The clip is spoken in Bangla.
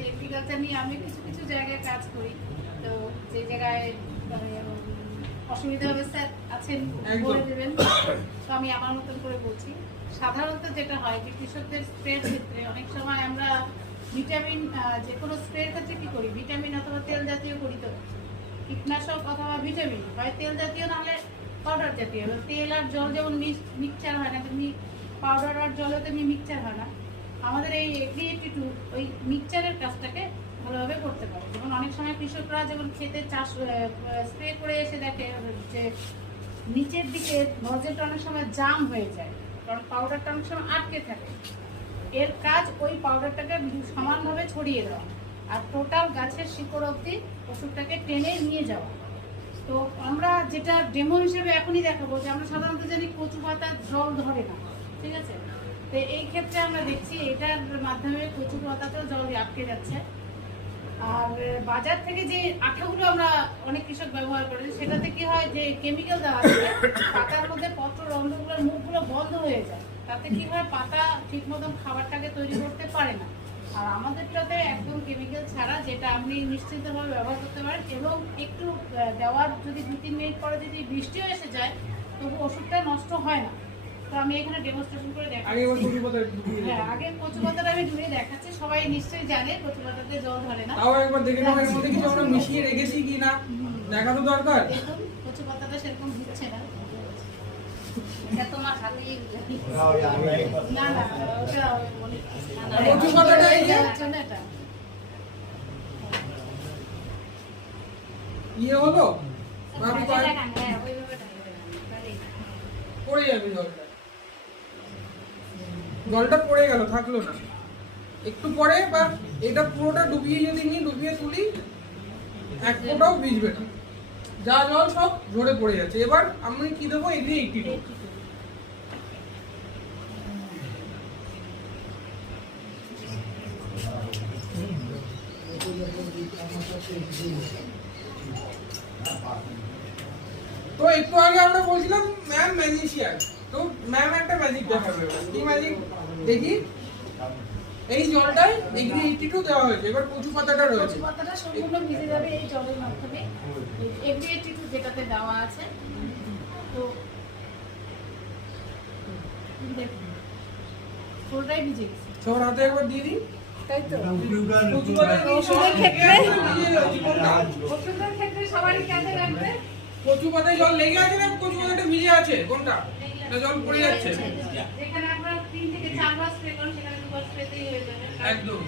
এগ্রিকালচার নিয়ে আমি কিছু কিছু জায়গায় কাজ করি, তো যে জায়গায় অসুবিধা হবে স্যার আছেন বলে দেবেন। তো আমি আমার মতন করে বলছি। সাধারণত যেটা হয় যে কৃষকদের স্প্রের ক্ষেত্রে অনেক সময় আমরা ভিটামিন, যে কোনো স্প্রের ক্ষেত্রে কি করি, ভিটামিন অথবা তেল জাতীয় করি। তো কীটনাশক অথবা ভিটামিন হয় তেল জাতীয়, নাহলে পাউডার জাতীয়। তেল আর জল যেমন মিক্সচার হয় না, তেমনি পাউডার আর জলে তেমনি মিক্সচার হয় না। আমাদের এই এগ্রি-82 ওই মিক্সচারের কাজটাকে ভালোভাবে করতে পারে। যেমন অনেক সময় কৃষকরা যেমন খেতে চাষ স্প্রে করে এসে দেখে যে নিচের দিকে নজেলটা অনেক সময় জাম হয়ে যায়, কারণ পাউডারটা অনেক সময় আটকে থাকে। এর কাজ ওই পাউডারটাকে সমানভাবে ছড়িয়ে দেওয়া আর টোটাল গাছের শিকড় অবধি ওষুধটাকে টেনে নিয়ে যাওয়া। তো আমরা যেটা ডেমো হিসেবে এখনই দেখাবো, যে আমরা সাধারণত জানি কচু পাতা জল ধরে না, ঠিক আছে। তো এই ক্ষেত্রে আমরা দেখছি এটার মাধ্যমে কচু পাতাতেও জল আটকে যাচ্ছে। আর বাজার থেকে যে আঠাগুলো আমরা অনেক কৃষক ব্যবহার করে, সেটাতে কি হয় যে কেমিক্যাল দেওয়া আছে, পাতার মধ্যে পত্র রন্ধ্রগুলোর মুখগুলো বন্ধ হয়ে যায়। তাতে কি হয়, পাতা ঠিক মতন খাবারটাকে তৈরি করতে পারে না। আর আমাদেরটাতে একদম কেমিক্যাল ছাড়া, যেটা আপনি নিশ্চিতভাবে ব্যবহার করতে পারেন। এবং একটু দেওয়ার যদি 2-3 মিনিট পরে যদি বৃষ্টিও এসে যায়, তবু ওষুধটা নষ্ট হয় না। তো আমি এখানে ডেমনস্ট্রেশন করে দেখাচ্ছি। হ্যাঁ, আগে কচু পাতাটা আমি ডুবিয়ে দেখাচ্ছি। সবাই নিশ্চয়ই জানে কচু পাতাতে জল ধরে না। তাও একবার দেখে নাও এর মধ্যে কিছু আমরা মিশিয়ে রেখেছি কিনা, দেখা তো দরকার। দেখুন কচু পাতাটা সেরকম ধুচ্ছে না। এটা তোমার খালি না না, ওটা কচু পাতাটা এই যে এটা ইয়ে হলো, আমি ওইভাবে পড়ে যাবে জলটা পড়ে গেল, থাকলো না। একটু পরে বা এটা পুরোটা ডুবিয়ে যদি নিয়ে ডুবিয়ে তুলি, এক ফোঁটাও ভিজবে না, যা জল সব ঝরে পড়ে যাচ্ছে। এবার আমি কি দেবো, এগ্রি-82। তো একটু আগে আমরা বলছিলাম ম্যাম ম্যাজিশিয়ান, তো ম্যাম একটা ম্যাজিক দেখাবে। কি ম্যাজিক দেখি? এই জলটাই এগ্রি-82 দেওয়া হয়েছে, এবার কচু পাতাটা রয়েছে। কচু পাতাটা সম্পূর্ণ ভিজে যাবে এই জলের মাধ্যমে, এগ্রি-82 যেটাতে দেওয়া আছে। তো দেখুন পুরোটাই ভিজে গেছে। সবার হাতে একবার দিয়ে দিই। তাই তো কচু পাতা ওষুধের ক্ষেত্রে ওষুধের ক্ষেত্রে সবারই কাজে লাগবে। কচু পাতায় জল লেগে আছে না কচু পাতাটা ভিজে আছে, কোনটা? না জল পড়ে যাচ্ছে। যেখানে আমরা 3 থেকে 4 বার স্প্রে করি, সেখানে 2 বার স্প্রেতেই হয়ে যাবে একদম।